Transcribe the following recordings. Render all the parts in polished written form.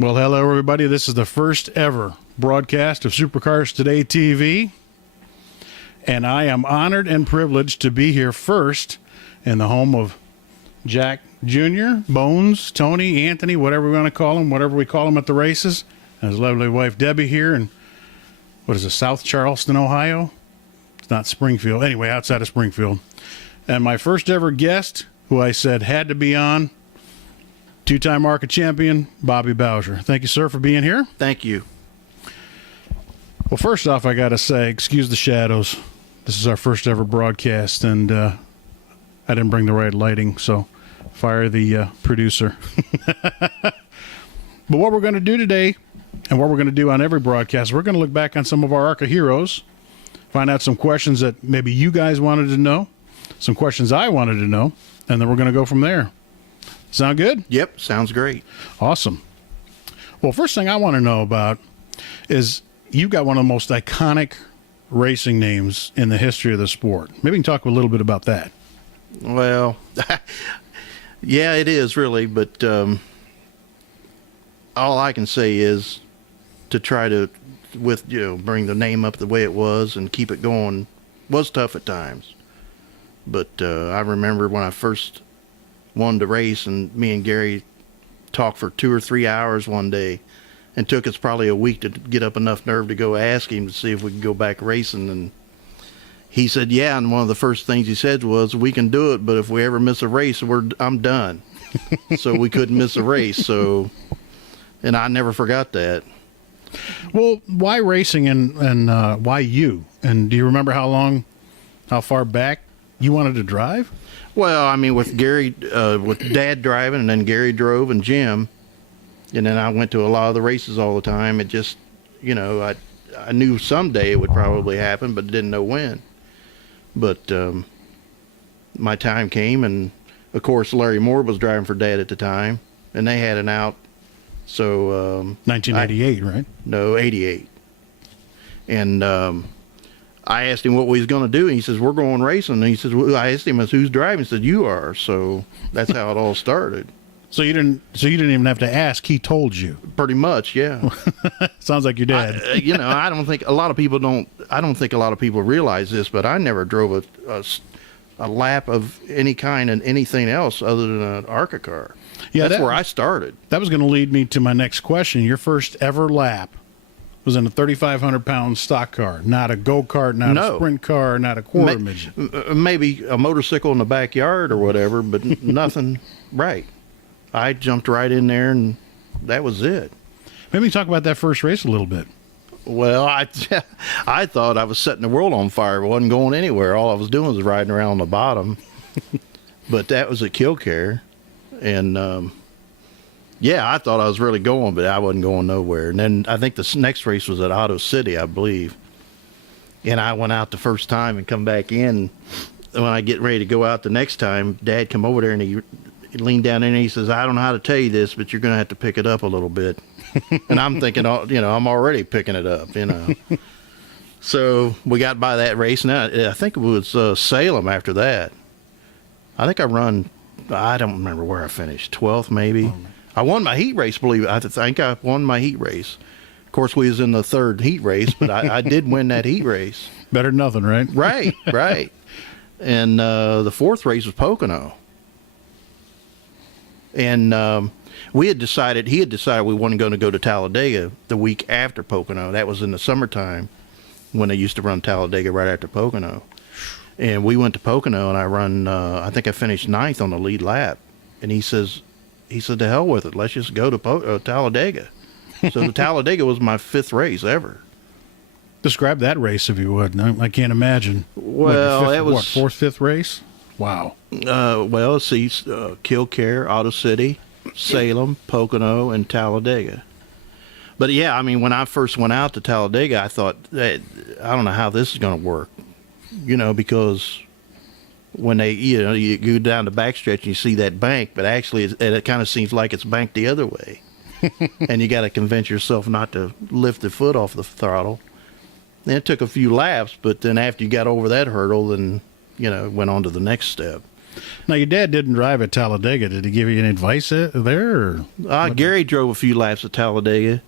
Well, hello, everybody. This is the first ever broadcast of Supercars Today TV, and I am honored and privileged to be here first in the home of Jack Jr., Bones, Tony, Anthony, whatever we want to call him, whatever we call him at the races, and his lovely wife Debbie here in, what is it, South Charleston, Ohio? It's not Springfield. Anyway, outside of Springfield. And my first ever guest, who I said had to be on, two-time ARCA champion, Bobby Bowsher. Thank you, sir, for being here. Thank you. Well, first off, I got to say, excuse the shadows. This is our first ever broadcast, and I didn't bring the right lighting, so fire the producer. But what we're going to do today, and what we're going to do on every broadcast, we're going to look back on some of our ARCA heroes, find out some questions that maybe you guys wanted to know, some questions I wanted to know, and then we're going to go from there. Sound good? Yep, sounds great. Awesome. Well, first thing I want to know about is you've got one of the most iconic racing names in the history of the sport. Maybe you can talk a little bit about that. Well, yeah, it is really, but all I can say is to try to bring the name up the way it was and keep it going was tough at times. But I remember when I first wanted to race, and me and Gary talked for 2 or 3 hours one day, and took us probably a week to get up enough nerve to go ask him to see if we could go back racing. And he said, yeah, and one of the first things he said was, we can do it, but if we ever miss a race, I'm done. So we couldn't miss a race. So, and I never forgot that. Well, why racing and why you? And do you remember how far back you wanted to drive? Well, I mean, with Gary, with Dad driving, and then Gary drove, and Jim, and then I went to a lot of the races all the time. It just, I knew someday it would probably happen, but didn't know when. But my time came, and of course Larry Moore was driving for Dad at the time, and they had an out. So 1988, right? No, 88. And I asked him what we was going to do, and he says, we're going racing. And he says, well, I asked him, who's driving? He said, you are. So that's how it all started. So you didn't even have to ask. He told you. Pretty much, yeah. Sounds like your dad. I don't think a lot of people realize this, but I never drove a lap of any kind in anything else other than an ARCA car. Yeah, that's where I started. That was going to lead me to my next question. Your first ever lap was in a 3,500-pound stock car, not a go-kart, not a sprint car, not a quarter midget. Maybe a motorcycle in the backyard or whatever, but nothing right. I jumped right in there, and that was it. Maybe talk about that first race a little bit. Well, I thought I was setting the world on fire. It wasn't going anywhere. All I was doing was riding around on the bottom. But that was at Killcare, and yeah, I thought I was really going, but I wasn't going nowhere. And then I think the next race was at Auto City, I believe. And I went out the first time and come back in. When I get ready to go out the next time, Dad come over there and he leaned down in and he says, I don't know how to tell you this, but you're going to have to pick it up a little bit. And I'm thinking, I'm already picking it up, So we got by that race. And I think it was Salem after that. I think I don't remember where I finished, 12th maybe. Oh, I won my heat race, believe it. I think I won my heat race. Of course, we was in the third heat race, but I did win that heat race. Better than nothing, right? Right. And the fourth race was Pocono. And he had decided we weren't going to go to Talladega the week after Pocono. That was in the summertime when they used to run Talladega right after Pocono. And we went to Pocono, and I think I finished 9th on the lead lap. And he said, to hell with it. Let's just go to Talladega. So the Talladega was my 5th race ever. Describe that race, if you would. I can't imagine. Well, it was... What, 4th, 5th race? Wow. Well, see, Killcare, Auto City, Salem, Pocono, and Talladega. But yeah, I mean, when I first went out to Talladega, I thought, I don't know how this is going to work, because when they, you go down the backstretch and you see that bank, but actually it kind of seems like it's banked the other way. And you got to convince yourself not to lift the foot off the throttle. And it took a few laps, but then after you got over that hurdle, then, went on to the next step. Now, your dad didn't drive at Talladega. Did he give you any advice there? Or? Gary drove a few laps at Talladega.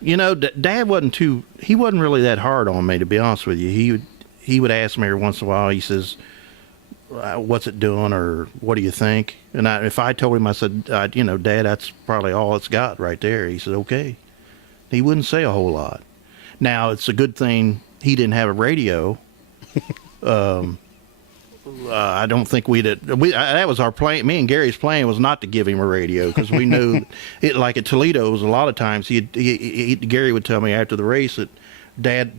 You know, Dad wasn't really that hard on me, to be honest with you. He would ask me every once in a while. He says, "What's it doing?" or "What do you think?" And if I told him, I said, "Dad, that's probably all it's got right there." He said, "Okay." He wouldn't say a whole lot. Now, it's a good thing he didn't have a radio. I don't think that was our plan. Me and Gary's plan was not to give him a radio, because we knew it. Like at Toledo, it was a lot of times Gary would tell me after the race that Dad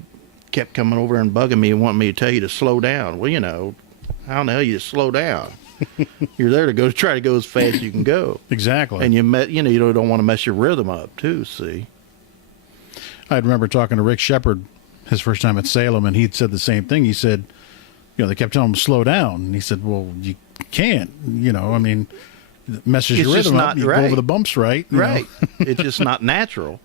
kept coming over and bugging me and wanting me to tell you to slow down. Well, how in the hell you slow down? You're there to try to go as fast as you can go. Exactly. And you don't want to mess your rhythm up too. See, I remember talking to Rick Shepard his first time at Salem, and he'd said the same thing. He said, they kept telling him to slow down. And he said, well, you can't, it messes your rhythm up. You go over the bumps, right? Right. It's just not natural,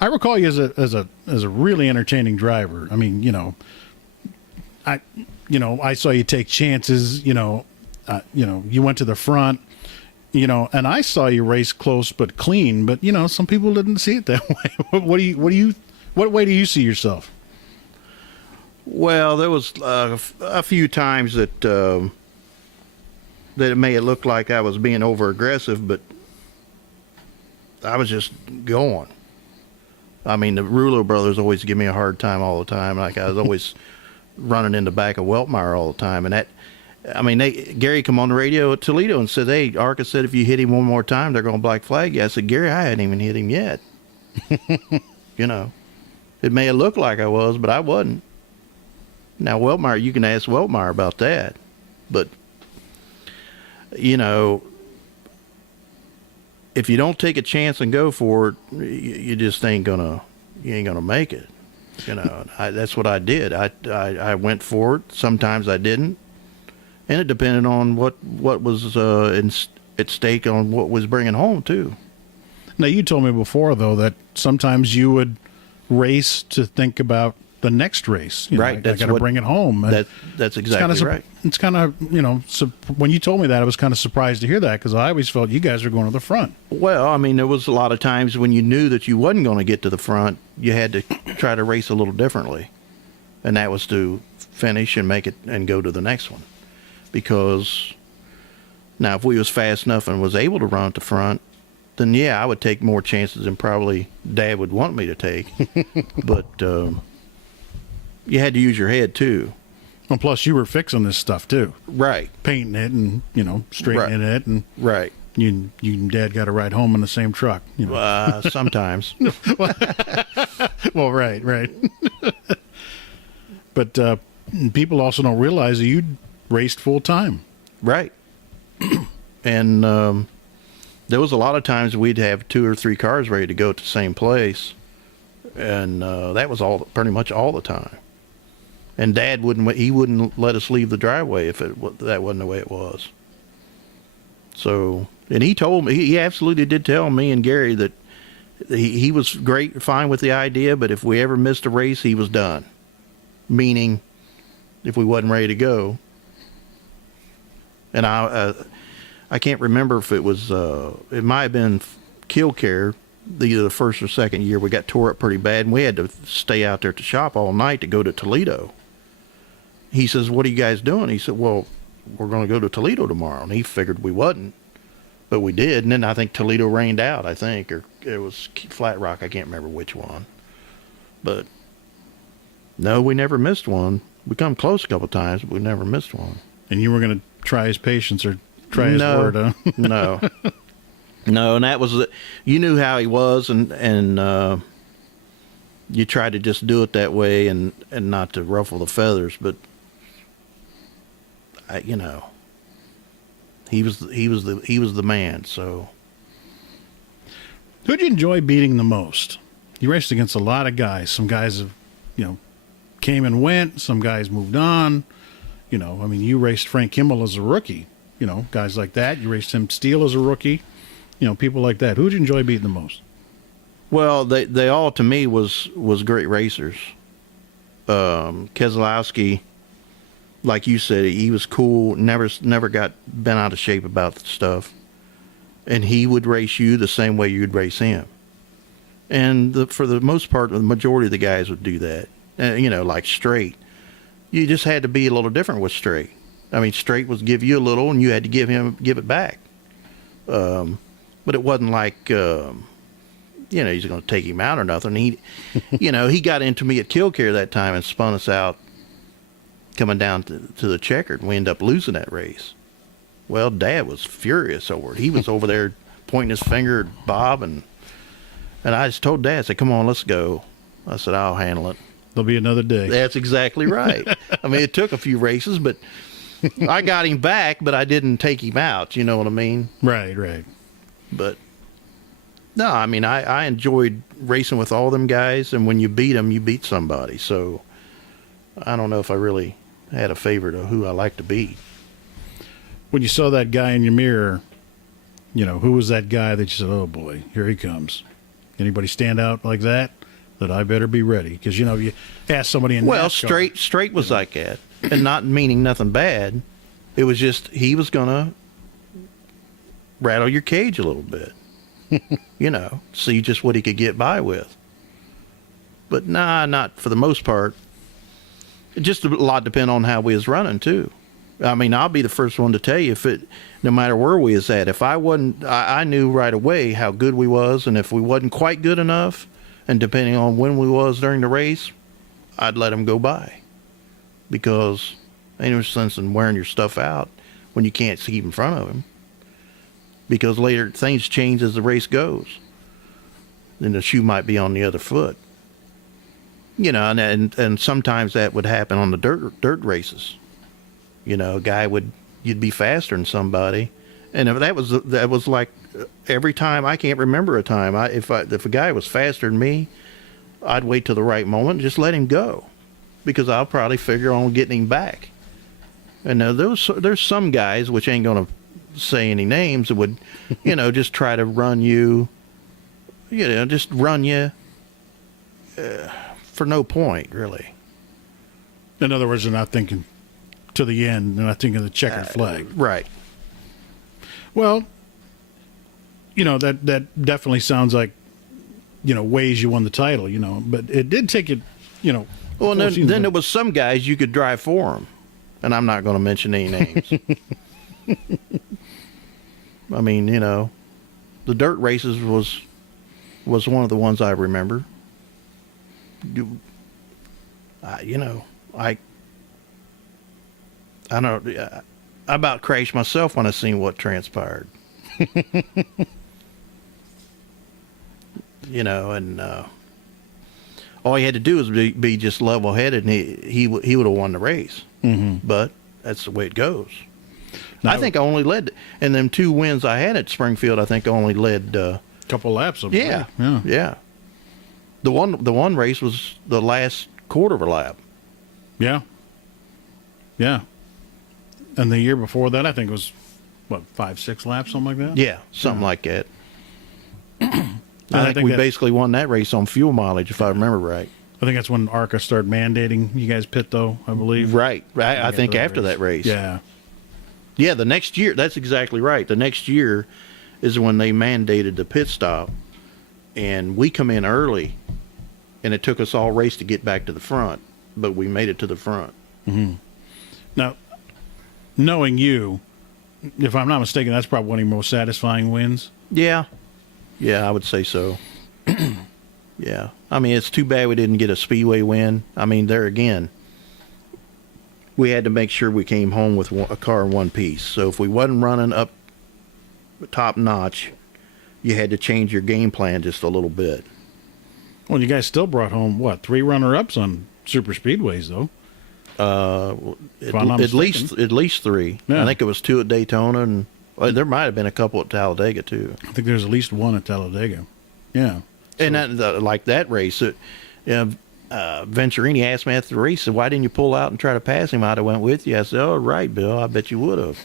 I recall you as a really entertaining driver. I mean, I saw you take chances, you went to the front, and I saw you race close but clean, but some people didn't see it that way. What way do you see yourself? Well, there was a few times that it may have looked like I was being over aggressive, but I was just going. I mean, the Rulo brothers always give me a hard time all the time. Like, I was always running in the back of Weltmeyer all the time. And Gary come on the radio at Toledo and said, "Hey, ARCA said if you hit him one more time, they're going to black flag you." I said, "Gary, I hadn't even hit him yet." It may have looked like I was, but I wasn't. Now, Weltmeyer, you can ask Weltmeyer about that. But, if you don't take a chance and go for it, you just ain't gonna make it. That's what I did. I went for it. Sometimes I didn't, and it depended on what was at stake on what was bringing home too. Now, you told me before though that sometimes you would race to think about the next race. Right. I got to bring it home. That's exactly right. It's kind of, when you told me that, I was kind of surprised to hear that, because I always felt you guys were going to the front. Well, I mean, there was a lot of times when you knew that you wasn't going to get to the front, you had to try to race a little differently. And that was to finish and make it and go to the next one. Because now, if we was fast enough and was able to run at the front, then I would take more chances than probably Dad would want me to take. But you had to use your head too. Well, plus you were fixing this stuff too. Right. Painting it and, straightening it. And right. You and Dad got to ride home in the same truck. Sometimes. Well, right. But people also don't realize that you raced full time. Right. And there was a lot of times we'd have 2 or 3 cars ready to go at the same place. And that was pretty much all the time. And Dad wouldn't let us leave the driveway if that wasn't the way it was. So, and he absolutely did tell me and Gary that he was fine with the idea, but if we ever missed a race, he was done. Meaning, if we wasn't ready to go. And I can't remember if it was, it might have been Kill Care, either the first or second year, we got tore up pretty bad, and we had to stay out there at the shop all night to go to Toledo. He says, "What are you guys doing?" He said, "Well, we're going to go to Toledo tomorrow." And he figured we wasn't, but we did. And then I think Toledo rained out, or it was Flat Rock. I can't remember which one. But no, we never missed one. We come close a couple of times, but we never missed one. And you were going to try his patience or try his word, huh? No. No, and that was you knew how he was, and you tried to just do it that way and not to ruffle the feathers, but he was the man. So, who'd you enjoy beating the most? You raced against a lot of guys. Some guys have, came and went. Some guys moved on. You raced Frank Kimmel as a rookie. Guys like that. You raced Tim Steele as a rookie. People like that. Who'd you enjoy beating the most? Well, they all to me was great racers. Keselowski, like you said, he was cool. Never got bent out of shape about stuff, and he would race you the same way you'd race him. And for the most part, the majority of the guys would do that. Like Straight, you just had to be a little different with Straight. I mean, Straight was give you a little, and you had to give it back. But it wasn't like he's going to take him out or nothing. He, he got into me at Killcare that time and spun us out coming down to the checkered, and we ended up losing that race. Well, Dad was furious over it. He was over there pointing his finger at Bob, and I just told Dad, I said, come on, let's go. I said, I'll handle it. There'll be another day. That's exactly right. I mean, it took a few races, but I got him back, but I didn't take him out. You know what I mean? Right. But no, I mean, I enjoyed racing with all them guys, and when you beat them, you beat somebody. So I don't know if I really had a favorite of who I like to beat. When you saw that guy in your mirror, who was that guy that you said, oh boy, here he comes? Anybody stand out like that I better be ready? Because, you ask somebody in NASCAR, Straight was like that, and not meaning nothing bad. It was just he was going to rattle your cage a little bit, see just what he could get by with. But nah, not for the most part. Just a lot depend on how we was running, too. I mean, I'll be the first one to tell you, no matter where we was at, if I wasn't, I knew right away how good we was, and if we wasn't quite good enough, and depending on when we was during the race, I'd let them go by. Because ain't no sense in wearing your stuff out when you can't keep in front of him. Because later, things change as the race goes. Then the shoe might be on the other foot. And sometimes that would happen on the dirt races. A guy you'd be faster than somebody, and if that was like every time. I can't remember a time. If a guy was faster than me, I'd wait till the right moment and just let him go, because I'll probably figure on getting him back. And there's some guys, which ain't gonna say any names, that would, just try to run you, just run you for no point, really. In other words, they're not thinking to the end. They're not thinking of the checkered flag. Right. Well, that definitely sounds like, ways you won the title, but it did take it, Well, then there was some guys you could drive for them, and I'm not going to mention any names. I mean, the dirt races was one of the ones I remember. I don't know. I about crashed myself when I seen what transpired. And all he had to do was be just level-headed, and he would have won the race. Mm-hmm. But that's the way it goes. Now, I think I only led, and them 2 wins I had at Springfield, I think I only led a couple laps. Yeah. The one race was the last quarter of a lap. Yeah. And the year before that, I think it was, 5-6 laps, something like that? Yeah, something like that. I think we basically won that race on fuel mileage, if I remember right. I think that's when ARCA started mandating you guys pit, though, I believe. Right. I think after that race. Yeah. Yeah, the next year, that's exactly right. The next year is when they mandated the pit stop, and we come in early, and it took us all race to get back to the front, but we made it to the front. Mm-hmm. Now, knowing you, if I'm not mistaken, that's probably one of your most satisfying wins. Yeah, I would say so. Yeah. I mean, it's too bad we didn't get a Speedway win. I mean, there again, we had to make sure we came home with a car in one piece. So if we wasn't running up top notch, you had to change your game plan just a little bit. Well, you guys still brought home, 3 runner-ups on super speedways, though? At least 3. Yeah. I think it was 2 at Daytona, and there might have been a couple at Talladega too. I think there's at least 1 at Talladega. Yeah. And like that race, Venturini asked me after the race, said, "Why didn't you pull out and try to pass him?" I'd have went with you. I said, "Oh, right, Bill. I bet you would have."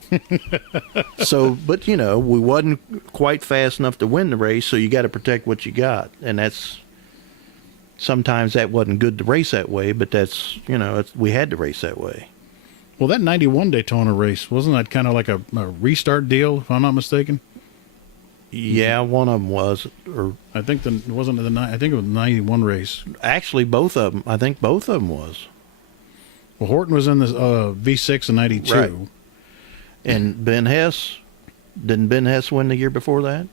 But we wasn't quite fast enough to win the race, so you got to protect what you got, and that's sometimes that wasn't good to race that way, but that's, we had to race that way. Well, that 91 Daytona race, wasn't that kind of like a restart deal, if I'm not mistaken? Yeah, one of them was. Or I think I think it was the 91 race. actually, both of them. I think both of them was. Well, Horton was in the V6 in 92. Right. And Ben Hess, didn't Ben Hess win the year before that?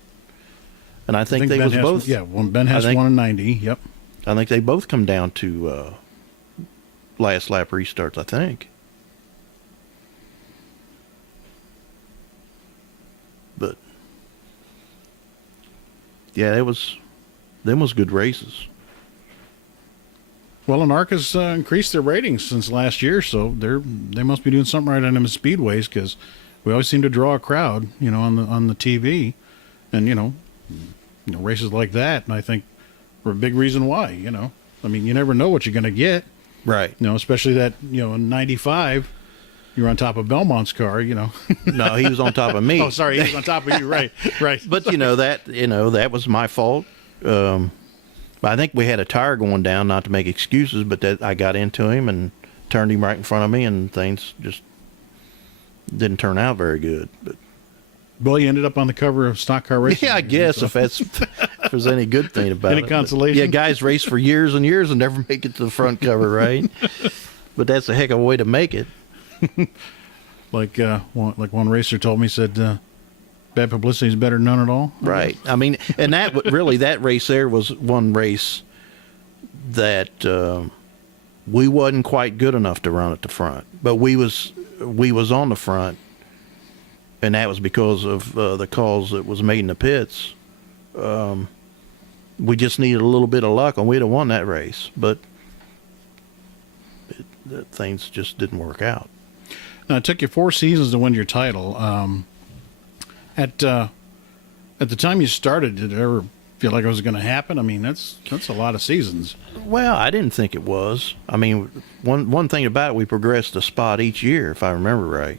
And I think they Ben was Hess, both. Yeah, when Ben Hess won in 90, yep. I think they both come down to last lap restarts, I think. But yeah, them was good races. Well, and ARCA's increased their ratings since last year, so they must be doing something right on them speedways, because we always seem to draw a crowd, on the TV, and races like that. And I think we're a big reason why. I mean, you never know what you're going to get, Right. Especially that in '95. You were on top of Belmont's car, No, he was on top of me. Oh, sorry, he was on top of you, right. But that was my fault. I think we had a tire going down, not to make excuses, but that I got into him and turned him right in front of me, and things just didn't turn out very good. But well, you ended up on the cover of Stock Car Racing. yeah, I guess if there's any good thing about it. Any consolation? Yeah, guys race for years and years and never make it to the front cover, right? But that's a heck of a way to make it. Like one racer told me, said, bad publicity is better than none at all. Right. I mean, and that race there was one race that we wasn't quite good enough to run at the front, but we was on the front, and that was because of the calls that was made in the pits. We just needed a little bit of luck, and we'd have won that race, but things just didn't work out. Now, it took you 4 seasons to win your title. At the time you started, did it ever feel like it was going to happen? I mean, that's a lot of seasons. Well, I didn't think it was. I mean, one thing about it, we progressed a spot each year, if I remember right.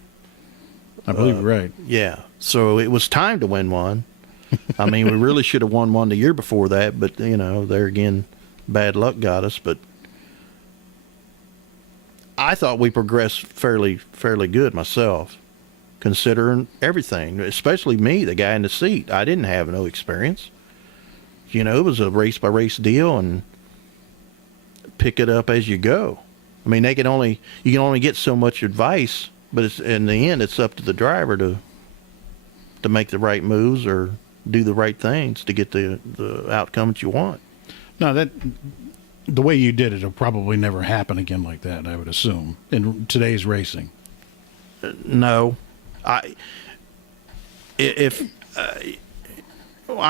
I believe you're right. Yeah. So it was time to win one. I mean, we really should have won one the year before that, but, there again, bad luck got us. But I thought we progressed fairly good myself, considering everything, especially me, the guy in the seat. I didn't have no experience. It was a race-by-race deal, and pick it up as you go. I mean, you can only get so much advice, but in the end, it's up to the driver to make the right moves or do the right things to get the outcome that you want. No, the way you did it'll probably never happen again like that, I would assume, in today's racing. No, I'm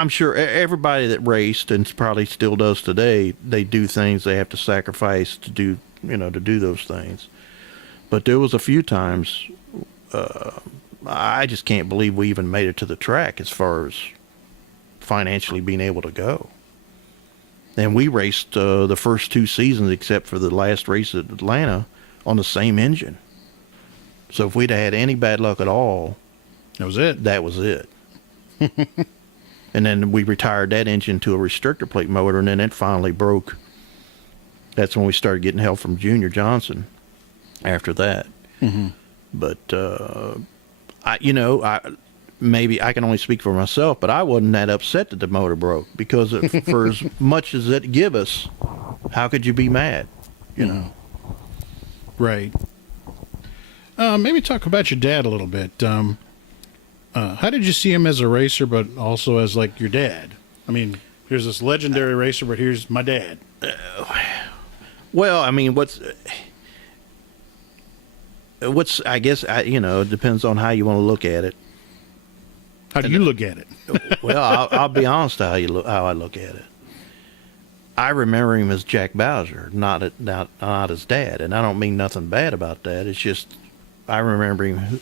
sure everybody that raced and probably still does today, they do things they have to sacrifice to do those things. But there was a few times I just can't believe we even made it to the track as far as financially being able to go. And we raced the first 2 seasons, except for the last race at Atlanta, on the same engine. So if we'd had any bad luck at all, That was it. that was it. And then we retired that engine to a restrictor plate motor, and then it finally broke. That's when we started getting help from Junior Johnson after that. Mm-hmm. But, maybe I can only speak for myself, but I wasn't that upset that the motor broke, because for as much as it give us, how could you be mad? Right. Maybe talk about your dad a little bit. How did you see him as a racer, but also as like your dad? I mean, here's this legendary racer, but here's my dad. Well, I mean, I guess, it depends on how you want to look at it. How do you look at it? Well, I'll be honest how I look at it. I remember him as Jack Bowsher, not as dad, and I don't mean nothing bad about that. It's just I remember him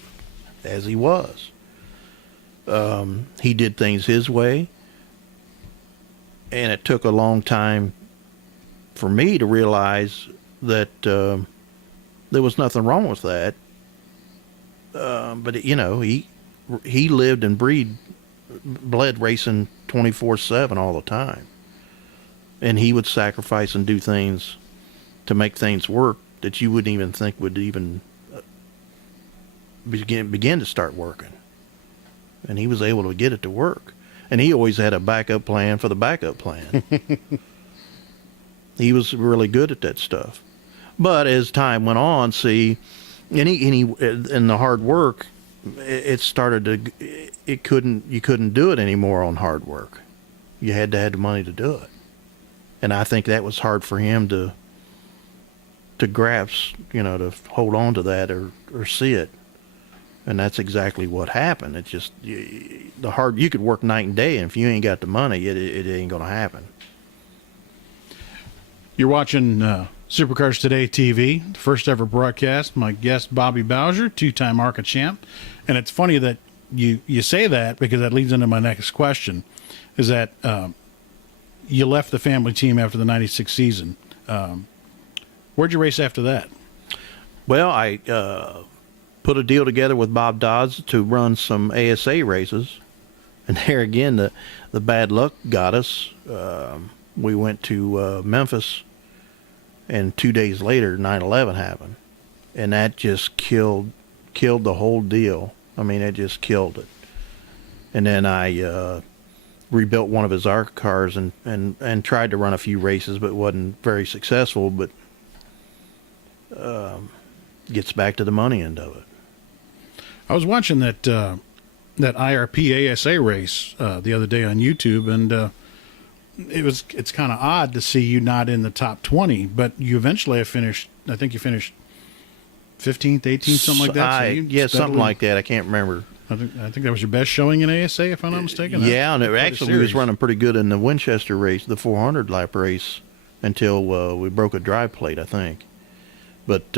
as he was. He did things his way, and it took a long time for me to realize that there was nothing wrong with that. But he lived and bled racing 24/7 all the time. and he would sacrifice and do things to make things work that you wouldn't even think would even begin to start working. And he was able to get it to work. And he always had a backup plan for the backup plan. He was really good at that stuff. But as time went on, see, and the hard work, it started to, you couldn't do it anymore on hard work. You had to have the money to do it. And I think that was hard for him to grasp, to hold on to that or see it. And that's exactly what happened. It's just you could work night and day, and if you ain't got the money, it ain't going to happen. You're watching Supercars Today TV, the first ever broadcast. My guest, Bobby Bowsher, two-time ARCA champ. And it's funny that you say that, because that leads into my next question, is that you left the family team after the 96 season. Where'd you race after that? Well, I put a deal together with Bob Dodds to run some ASA races. And there again, the bad luck got us. We went to Memphis, and 2 days later, 9/11 happened. And that just killed the whole deal. I mean, it just killed it. And then I rebuilt one of his ARCA cars and tried to run a few races, but wasn't very successful. But gets back to the money end of it. I was watching that IRP ASA race the other day on YouTube, and it's kind of odd to see you not in the top 20, but you eventually have finished. I think you finished 15th, 18th, something like that. So something like that. I can't remember. I think that was your best showing in ASA, if I'm not mistaken. Yeah, and we was running pretty good in the Winchester race, the 400 lap race, until we broke a drive plate, I think. But